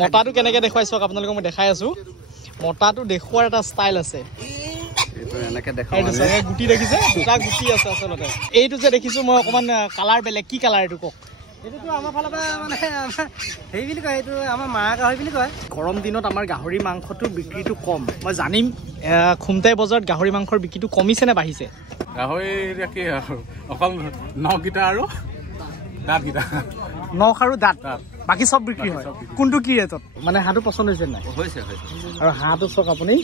মটাটো কেনেকে দেখুৱাইছো আপোনালোকক মই দেখাই আছো মটাটো দেখুৱাৰ এটা ষ্টাইল আছে এইটো এনেকে দেখাও এইটো সবে গুটি দেখিছে দুটা গুটি আছে আসলতে এইটো যে দেখিছো মই অকমান কালাৰ বেলেগ কি কালাৰ এইটো কক এইটো আমাৰ ফালৰ পৰা মানে হেই বুলি কয় এইটো আমাৰ মাৰা গাহৰি বুলি কয় গৰম দিনত আমাৰ গাহৰি মাংসটো বিক্ৰীটো কম মই জানিম খুমটাই বজাৰত গাহৰি মাংসৰ বিক্ৰীটো কমিছে নে বাঢ়িছে গাহৰি কি অকল নগিটা আৰু দাঁতগিটা নখ আৰু দাঁত বাকি সব বিক্ৰী হয় কোনটো কি ৰেটত মানে হাঁহটো পছন্দ হৈছে নাই হৈছে আৰু হাঁহটো চক আপুনি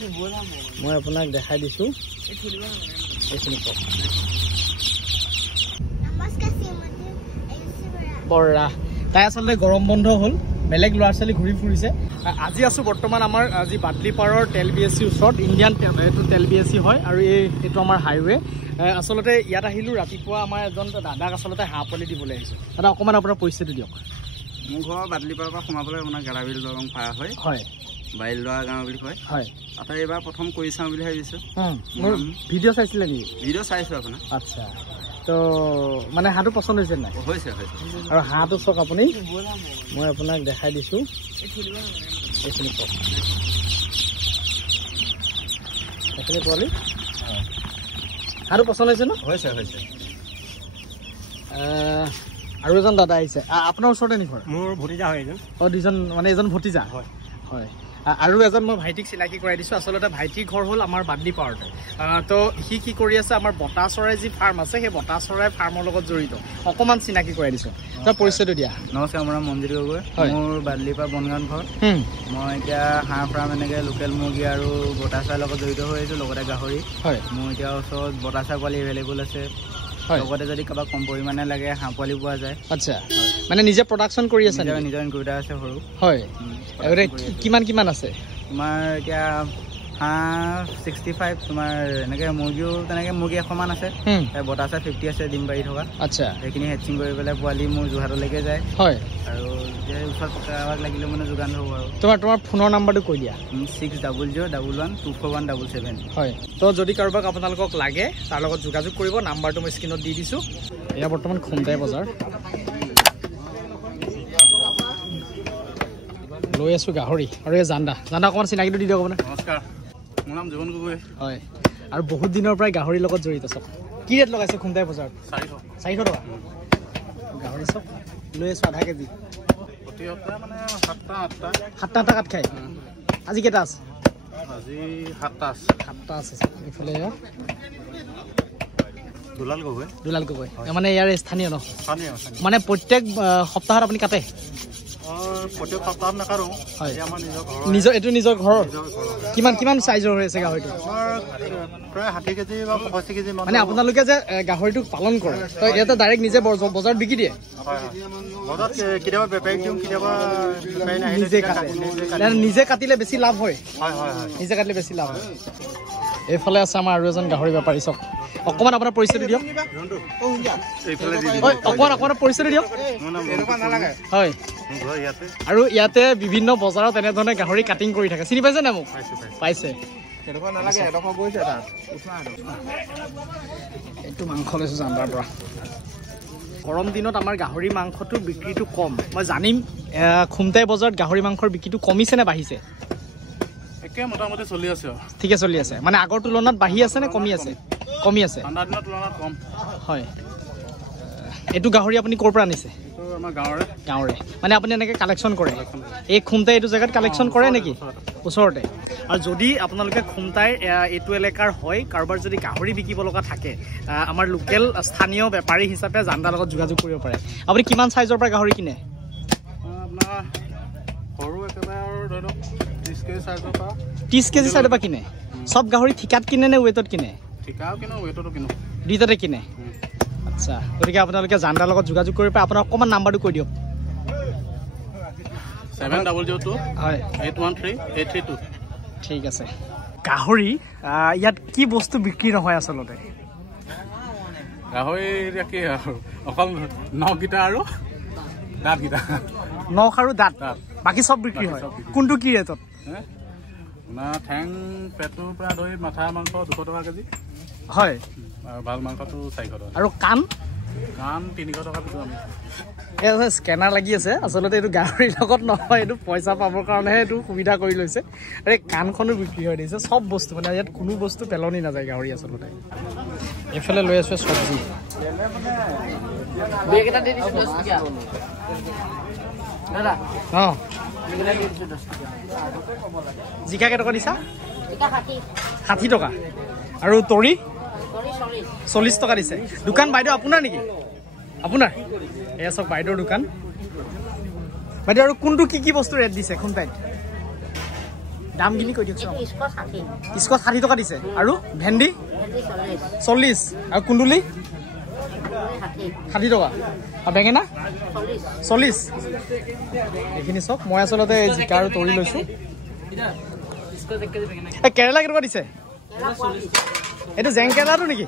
মই আপোনাক দেখাই দিছো এইখিনি কওক বৰা তাই আসলে গৰম বন্ধ হল বেলেগ ল'ৰা ছোৱালী ঘূৰি ফুৰিছে আজি আছো বৰ্তমান আমাৰ আজি বাদলিপাৰৰ তেল বিএছচি ওচৰত ইণ্ডিয়ান এইটো তেল বিএছচি হয় আৰু এইটো আমাৰ হাইৱে আসলতে ইয়াত আহিলো ৰাতিপুৱা আমাৰ এজন দাদাক আসলতে হাঁহ পোৱালি দিবলৈ আহিছো দাদা অকণমান আপোনাৰ পৰিস্থিতি দিয়ক মোৰ ঘৰ বাদলিপাৰৰ পৰা সোমাবলৈ আপোনাৰ গেলাবিল দলং পাৰ হয় হয় বাইলদৰা গাঁও বুলি কয় হয় তাতে এইবাৰ প্ৰথম কৰি চাওঁ বুলি ভাবিছো মোৰ ভিডিঅ' চাইছিলে নেকি ভিডিঅ' চাইছো আপোনাৰ আচ্ছা তো মানে হাঁহটো পছন্দ হৈছে নাই হৈছে আৰু হাঁহটো চক আপুনি মই আপোনাক দেখাই দিছো এইখিনি কওক এইখিনি পোৱালি হাঁহটো পছন্দ হৈছে ন হৈছে আৰু এজন দাদা আহিছে আপোনাৰ ওচৰতে নি ঘৰ মোৰ ভতিজা হয় এজন দুজন মানে এজন ভতিজা হয় হয় আৰু এজন মই ভাইটিক চিনাকি কৰাই দিছো আসলতে ভাইটিৰ ঘৰ হ'ল আমাৰ বাদলিপাৰতে তো সি কি কৰি আছে আমাৰ বটা চৰাই যি ফাৰ্ম আছে সেই বটা চৰাই ফাৰ্মৰ লগত জড়িত অকণমান চিনাকি কৰাই দিছো তাৰ পৰিচয়টো দিয়া নমস্কাৰ মোৰ নাম মঞ্জিত গগৈ মোৰ বাদলিপাৰ বনগাঁৱত ঘৰ মই এতিয়া হাঁহ ফাৰ্ম এনেকৈ লোকেল মুৰ্গী আৰু বটা চৰাইৰ লগত জড়িত হৈ আহিছোঁ লগতে গাহৰি হয় মোৰ এতিয়া ওচৰত বটা চৰাই পোৱালি এভেইলেবল আছে লগতে যদি কাৰোবাক কম পৰিমাণে লাগে হাঁহ পোৱালি পোৱা যায় আচ্ছা মানে নিজে প্ৰডাকশ্যন কৰি আছে নিজৰ ইনকিউবেটাৰ আছে সৰু হয় কিমান আছে তোমাৰ এতিয়া হাঁহ 65 তোমাৰ এনেকৈ মুৰ্গীও তেনেকৈ মুৰ্গী 100 মান আছে বটা চাই 50 আছে ডিম পাৰি থকা আচ্ছা সেইখিনি হেচিং কৰি পেলাই পোৱালি মোৰ যোৰহাটলৈকে যায় হয় আৰু ওচৰত কাৰোবাক লাগিলে মানে যোগান ধৰোঁ আৰু তোমাৰ ফোনৰ নাম্বাৰটো কৈ দিয়া 60011247 হয় তো যদি কাৰোবাক আপোনালোকক লাগে তাৰ লগত যোগাযোগ কৰিব নাম্বাৰটো মই স্ক্ৰীণত দি দিছোঁ এয়া বৰ্তমান খুমটাই বজাৰ লৈ আছো গাহৰি আৰু এই জান্দা অকণমান চিনাকিটো দি দিয়ক আপোনাৰ নমস্কাৰ মোৰ নাম জীৱন গগৈ হয় আৰু বহুত দিনৰ পৰাই গাহৰিৰ লগত জড়িত চব কি ৰেট লগাইছে খুমটাই বজাৰত 400 টকা গাহৰি চব লৈ আছো আধা কেজি মানে 7টা কাট খাই আজি কেইটা আছে আজি 7টা আছে এইফালে দুলাল গগৈ মানে ইয়াৰ স্থানীয় ন মানে প্ৰত্যেক সপ্তাহত আপুনি কাটে প্ৰত্যেক সপ্তাহত নাকাৰো হয় নিজৰ ঘৰৰ কিমান চাইজৰ হৈ আছে গাহৰিটো প্ৰায় 60 কেজি বা 65 কেজি মানে আপোনালোকে যে গাহৰিটো পালন কৰে তো ইয়াতে ডাইৰেক্ট নিজে বজাৰত বিকি দিয়ে কেতিয়াবা বেপাৰীক দিওঁ কেতিয়াবা নিজে কাটিলে বেছি লাভ হয় নিজে কাটিলে বেছি লাভ হয় এইফালে আছে আমাৰ আৰু এজন গাহৰি বেপাৰী চক অকণমান আপোনাৰ পৰিচয়টো দিয়ক অকণমান পৰিচয়টো দিয়ক হয় আৰু ইয়াতে বিভিন্ন বজাৰত এনেধৰণে গাহৰি কাটিং কৰি থাকে চিনি পাইছে নাই মোক পাইছে এইটো মাংস লৈছো জান্দাৰ পৰা গৰম দিনত আমাৰ গাহৰি মাংসটো বিক্ৰীটো কম মই জানিম খুমটাই বজাৰত গাহৰি মাংসৰ বিক্ৰীটো কমিছে নে বাঢ়িছে একে মোটামুটি চলি আছে ঠিকে চলি আছে মানে আগৰ তুলনাত বাঢ়ি আছে নে কমি আছে ঠাণ্ডা দিনৰ তুলনাত কম হয় এইটো গাহৰি আপুনি ক'ৰ পৰা আনিছে আমাৰ গাঁৱৰে মানে আপুনি এনেকৈ কালেকশ্যন কৰে এই খুমটাই এইটো জেগাত কালেকশ্যন কৰে নেকি ওচৰতে আৰু যদি আপোনালোকে খুমটাই এইটো এলেকাৰ হয় কাৰোবাৰ যদি গাহৰি বিকিব লগা থাকে আমাৰ লোকেল স্থানীয় বেপাৰী হিচাপে জান্দাৰ লগত যোগাযোগ কৰিব পাৰে আপুনি কিমান চাইজৰ পৰা গাহৰি কিনে আপোনাৰ সৰু একেবাৰে আৰু ধৰি লওক 30 কেজি চাইজৰ পৰা 30 কেজি চাইজৰ পৰা কিনে চব গাহৰি ঠিকাত কিনে নে ৱেটত কিনে ঠিকাও কিনো ৱেটতো কিনো দুইটাতে কিনে আচ্ছা গতিকে আপোনালোকে জান্দাৰ লগত যোগাযোগ কৰিব পাৰে আপোনাৰ অকণমান নাম্বাৰটো কৈ দিয়ক 7002 হয় 813832 ঠিক আছে গাহৰি ইয়াত কি বস্তু বিক্ৰী নহয় আচলতে গাহৰি কি অকল নগিটা আৰু দাঁতগিটা নখ আৰু দাঁত বাকী চব বিক্ৰী হয় কোনটো কি ৰেটত আপোনাৰ ঠেং পেটৰ পৰা ধৰি মাথা মাংস 200 টকা কেজি হয় ভাল মাংসটো 400 টকা আৰু কাণ 300 টকা বিকো আমি স্কেনাৰ লাগি আছে আচলতে এইটো গাহৰিৰ লগত নহয় এইটো পইচা পাবৰ কাৰণেহে এইটো সুবিধা কৰি লৈছে আৰু এই কাণখনো বিক্ৰী হৈ দিছে চব বস্তু মানে ইয়াত কোনো বস্তু পেলনি নাযায় গাহৰি আচলতে এইফালে লৈ আছো চব্জি জিকা কেইটকা দিছা 60 টকা আৰু তৰি 40 টকা দিছে দোকান বাইদেউ আপোনাৰ নেকি আপোনাৰ এয়া চব বাইদেউৰ দোকান বাইদেউ আৰু কোনটো কি বস্তু ৰেট দিছে কোন পাই দামখিনি কৈ দিয়কচোন 60 টকা দিছে আৰু ভেন্দি 40 আৰু কুন্দুলি 60 টকা আৰু বেঙেনা 40 এইখিনি চব মই আচলতে জিকা আৰু তৰি লৈছো কেৰেলা কেইটকা দিছে এইটো জেংকেৰাটো নেকি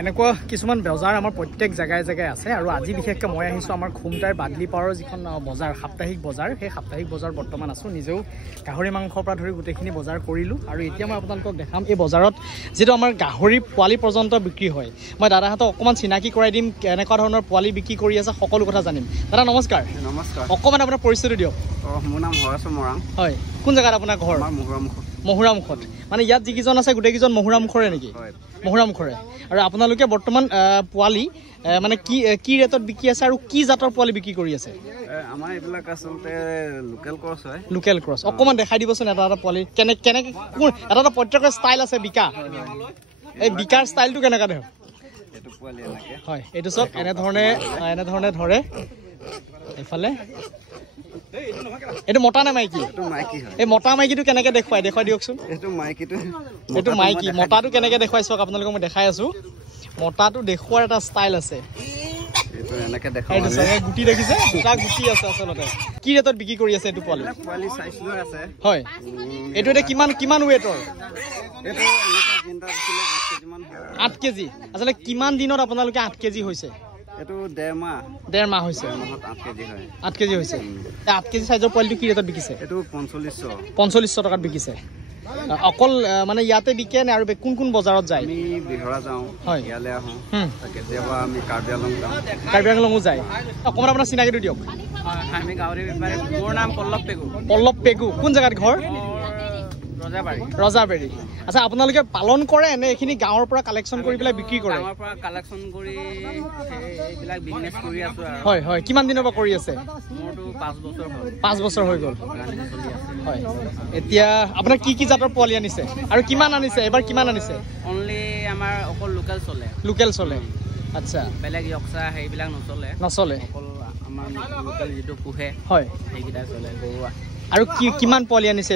এনেকুৱা কিছুমান বজাৰ আমাৰ প্ৰত্যেক জেগাই জেগাই আছে আৰু আজি বিশেষকৈ মই আহিছোঁ আমাৰ খুমটাৰ বাদলি পাৰৰ যিখন বজাৰ সাপ্তাহিক বজাৰ সেই সাপ্তাহিক বজাৰ বৰ্তমান আছোঁ নিজেও গাহৰি মাংসৰ পৰা ধৰি গোটেইখিনি বজাৰ কৰিলোঁ আৰু এতিয়া মই আপোনালোকক দেখাম এই বজাৰত যিটো আমাৰ গাহৰি পোৱালি পৰ্যন্ত বিক্ৰী হয় মই দাদাহঁতক অকণমান চিনাকি কৰাই দিম কেনেকুৱা ধৰণৰ পোৱালি বিক্ৰী কৰি আছে সকলো কথা জানিম দাদা নমস্কাৰ নমস্কাৰ অকণমান আপোনাৰ পৰিচয়টো দিয়ক মোৰ নাম হৰেশ্বৰ মৰাং হয় কোন জেগাত আপোনাৰ ঘৰ মহুৰামুখত মানে ইয়াত যিকেইজন আছে গোটেইকেইজন মহুৰামুখৰে নেকি মহুৰামুখৰে আৰু আপোনালোকে বৰ্তমান পোৱালি মানে কি ৰেটত বিক্ৰী আছে আৰু কি জাতৰ পোৱালি বিক্ৰী কৰি আছে আমাৰ এইবিলাক আচলতে লোকেল ক্ৰছ হয় লোকেল ক্ৰছ অকণমান দেখাই দিবচোন এটা পোৱালি কেনেকৈ এটা প্ৰত্যেকৰ ষ্টাইল আছে বিকা এই বিকাৰ ষ্টাইলটো কেনেকুৱা দেখোন এইটো পোৱালি এনেকৈ হয় এইটো চব এনেধৰণে ধৰে এইফালে এইটো মতা নে মাইকী এই মতা মাইকীটো কেনেকৈ দেখুৱাই দিয়কচোন এইটো মাইকী মতাটো কেনেকৈ দেখুৱাই চাওক আপোনালোকক মই দেখাই আছো মতাটো দেখুৱাৰ এটা ষ্টাইল আছে গুটি দেখিছে দুটা গুটি আছে আচলতে কি ৰেটত বিক্ৰী কৰি আছে এইটো পোৱালি হয় এইটো এতিয়া কিমান ৱেটৰ 8 কেজি আচলতে কিমান দিনত আপোনালোকে 8 কেজি হৈছে এইটো ডেৰ মাহ হৈছে 8 কেজি হৈছে 8 কেজি সাইজৰ পোৱালিটো কি ৰেটত বিকিছে এইটো 4500 টকাত বিকিছে অকল মানে ইয়াতে বিকে নে আৰু কোন বজাৰত যায় আমি বিহৰা যাওঁ হয় ইয়ালৈ আহোঁ কেতিয়াবা আমি কাৰ্বি আংলঙো যায় অকণমান আপোনাৰ চিনাকিটো দিয়ক আমি গাহৰি বেপাৰী মোৰ নাম পল্লৱ পেগু কোন জেগাত ঘৰ ৰজাবাৰী আচ্ছা আপোনালোকে পালন কৰে নে এইখিনি গাঁৱৰ পৰা কালেকশ্যন কৰি পেলাই বিক্ৰী কৰে হয় হয় কিমান দিনৰ পৰা কৰি আছে 5 বছৰ হৈ গ'ল হয় এতিয়া আপোনাৰ কি জাতৰ পোৱালি আনিছে আৰু কিমান আনিছে এবাৰ কিমান আনিছে অনলি আমাৰ অকল লোকেল চলে আচ্ছা বেলেগ ইয়ক্সা সেইবিলাক নচলে অকল আমাৰ লোকেল যিটো পোহে হয় সেইকেইটা চলে গৰুৱা আৰু কিমান পোৱালি আনিছে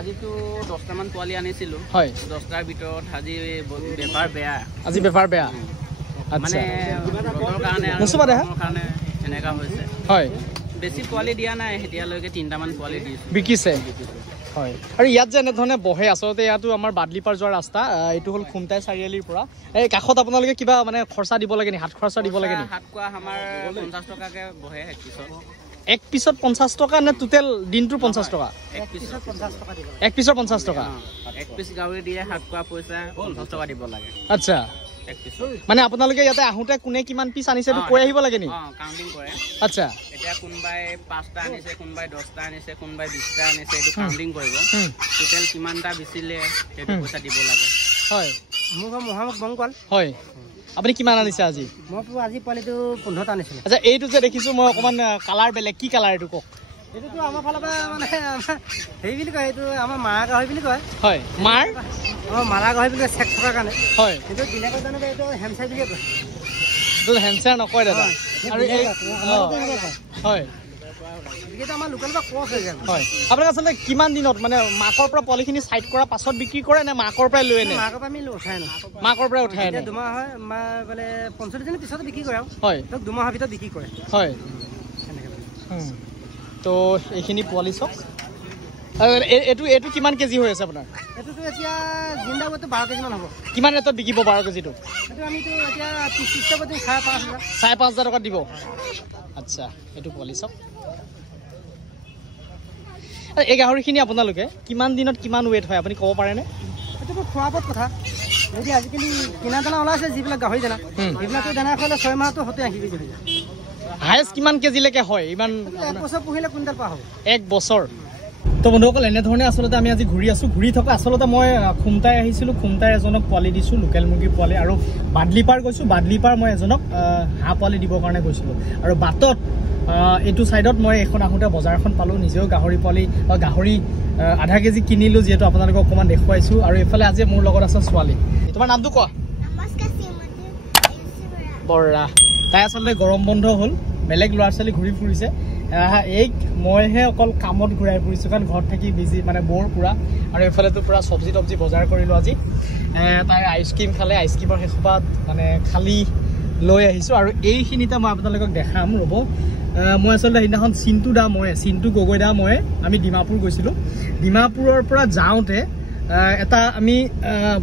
আজিতো 10টামান পোৱালি আনিছিলোঁ হয় 10টাৰ ভিতৰত আজি বেপাৰ বেয়া মানে ৰ'দৰ কাৰণে এনেকুৱা হৈছে হয় বেছি পোৱালি দিয়া নাই এতিয়ালৈকে 3টামান পোৱালি দিছোঁ বিকিছে হয় আৰু ইয়াত যে এনেধৰণে বহে আচলতে ইয়াতো আমাৰ বাদলিপাৰ যোৱা ৰাস্তা এইটো হ'ল খুমটাই চাৰিআলিৰ পৰা এই কাষত আপোনালোকে কিবা মানে খৰচা দিব লাগে নি হাত খৰচা দিব লাগে নি হাত কোৱা আমাৰ 50 টকাকৈ বহে এক পিছত 50 টকা নে টোটেল দিনটোৰ 50 টকা এক পিছৰ 50 টকা এক পিছ গাহৰি দিয়ে হাত কোৱা পইচা 50 টকা দিব লাগে আচ্ছা মানে আপোনালোকে ইয়াতে আহোঁতে কোনে কিমান পিছ আনিছে এইটো কৈ আহিব লাগে নি কাউণ্টিং কৰে আচ্ছা এতিয়া কোনোবাই 5টা আনিছে কোনোবাই 10টা আনিছে কোনোবাই 20টা আনিছে এইটো কাউণ্টিং কৰিব টোটেল কিমানটা বেচিলে সেইটো পইচা দিব লাগে হয় মোৰ ঘৰ মহামুখ বংকল হয় আপুনি কিমান আনিছে আজি মই আজি পোৱালিটো 15টা আনিছিলোঁ আচ্ছা এইটো যে দেখিছোঁ মই অকণমান কালাৰ বেলেগ কি কালাৰ এইটো কওক এইটোতো আমাৰ ফালৰ পৰা মানে হেৰি বুলি কয় এইটো আমাৰ মাৰা গাহৰি বুলি কয় হয় মাৰা গাহৰি বুলি কয় চেক থকাৰ কাৰণে হয় কিন্তু বেলেগৰ জানোকে এইটো হেমচাই বুলিয়ে কয় এইটো হেমচাৰ নকয় দাদা আৰু হয় আমাৰ লোকেল পৰা ক্ৰছ হৈ যায় হয় আপোনালোকে আচলতে কিমান দিনত মানে মাকৰ পৰা পোৱালিখিনি চাইড কৰাৰ পাছত বিক্ৰী কৰে নে মাকৰ পৰাই লৈ আনে মাকৰ পৰা আমি উঠাই আনো মাকৰ পৰাই উঠাই আনে 2 মাহ হয় মানে 45 দিনৰ পিছত বিক্ৰী কৰে আৰু হয় 2 মাহৰ ভিতৰত বিক্ৰী কৰে হয় তো এইখিনি পোৱালি চব এইটো কিমান কেজি হৈ আছে আপোনাৰ এইটোতো এতিয়া জিন্দা ৱেটটো 12 কেজিমান হ'ব কিমান ৰেটত বিকিব 12 কেজিটো এইটো আমিতো এতিয়া 30 টকা দিম 5,500 টকাত দিব আচ্ছা এইটো পোৱালি চব এই গাহৰিখিনি আপোনালোকে কিমান দিনত কিমান ৱেট হয় আপুনি ক'ব পাৰেনে এইটো খোৱাৰ ওপৰত কথা যদি আজিকালি কিনা দানা ওলাইছে যিবিলাক গাহৰি দানা সেইবিলাকো দানা খালে 6 মাহতো হতে আহি গৈ যায় হায়েষ্ট কিমান কেজিলৈকে হয় ইমান 1 বছৰ পুহিলে কুইণ্টেল পা হ'ব 1 বছৰ তো বন্ধুসকল এনেধৰণে আচলতে আমি আজি ঘূৰি আছোঁ ঘূৰি থকা আচলতে মই খুমটাই আহিছিলোঁ খুমটাই এজনক পোৱালি দিছোঁ লোকেল মুৰ্গী পোৱালি আৰু বাদলিপাৰ গৈছোঁ বাদলিপাৰ মই এজনক হাঁহ পোৱালি দিবৰ কাৰণে গৈছিলোঁ আৰু বাটত এইটো ছাইডত মই এখন আহোঁতে বজাৰখন পালোঁ নিজেও গাহৰি পোৱালি বা গাহৰি আধা কেজি কিনিলোঁ যিহেতু আপোনালোকক অকণমান দেখুৱাইছোঁ আৰু এইফালে আজি মোৰ লগত আছে ছোৱালী তোমাৰ নামটো কোৱা বৰা তাই আচলতে গৰম বন্ধ হ'ল বেলেগ ল'ৰা ছোৱালী ঘূৰি ফুৰিছে এই মইহে অকল কামত ঘূৰাই ফুৰিছোঁ কাৰণ ঘৰত থাকি বিজি মানে বৰ পুৰা আৰু এইফালেতো পুৰা চব্জি তব্জি বজাৰ কৰিলোঁ আজি তাই আইচক্ৰীম খালে আইচক্ৰীমৰ শেষত মানে খালি লৈ আহিছোঁ আৰু এইখিনিতে মই আপোনালোকক দেখাম ৰ'ব মই আচলতে সেইদিনাখন চিন্তু গগৈ দা মই আমি ডিমাপুৰ গৈছিলোঁ ডিমাপুৰৰ পৰা যাওঁতে এটা আমি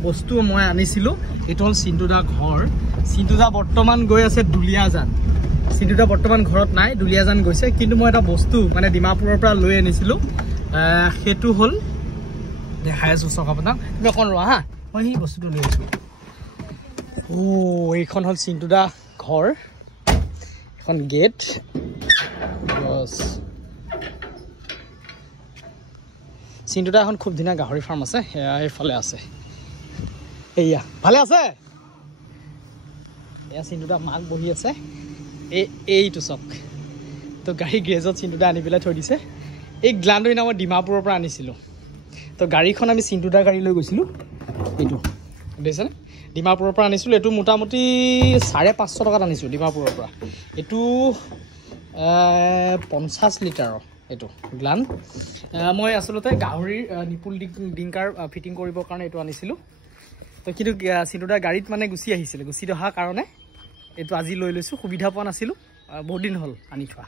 বস্তু মই আনিছিলোঁ এইটো হ'ল চিন্তু দা ঘৰ চিন্তু দা বৰ্তমান গৈ আছে দুলীয়াজান চিন্তুটা বৰ্তমান ঘৰত নাই দুলীয়াজান গৈছে কিন্তু মই এটা বস্তু মানে ডিমাপুৰৰ পৰা লৈ আনিছিলোঁ সেইটো হ'ল দেখাই আছোঁ চাওক আপোনাক তুমি অকণ ৰোৱা হা মই সেই বস্তুটো লৈ আছোঁ এইখন হ'ল চিন্তুদা ঘৰ এখন গেট বছ চিন্তুদা এখন খুব ধুনীয়া গাহৰি ফাৰ্ম আছে এইফালে আছে এয়া ভালে আছে এয়া চিন্তুদা মাক বহি আছে এইটো চক তো গাড়ী গ্ৰেজত চিন্তুদা আনি পেলাই থৈ দিছে এই গ্লাণ্ডৰি মই ডিমাপুৰৰ পৰা আনিছিলোঁ তো গাড়ীখন আমি চিন্তুদাৰ গাড়ী লৈ গৈছিলোঁ এইটো দেখিছেনে ডিমাপুৰৰ পৰা আনিছিলোঁ এইটো মোটামুটি 550 টকাত আনিছোঁ ডিমাপুৰৰ পৰা এইটো 50 লিটাৰৰ এইটো গ্লান মই আচলতে গাহৰিৰ নিপুল ডিংকাৰ ফিটিং কৰিবৰ কাৰণে এইটো আনিছিলোঁ তো কিন্তু চিন্তুদাৰ গাড়ীত মানে গুচি অহাৰ কাৰণে এইটো আজি লৈ লৈছোঁ সুবিধা পোৱা নাছিলোঁ বহুত দিন হ'ল আনি থোৱা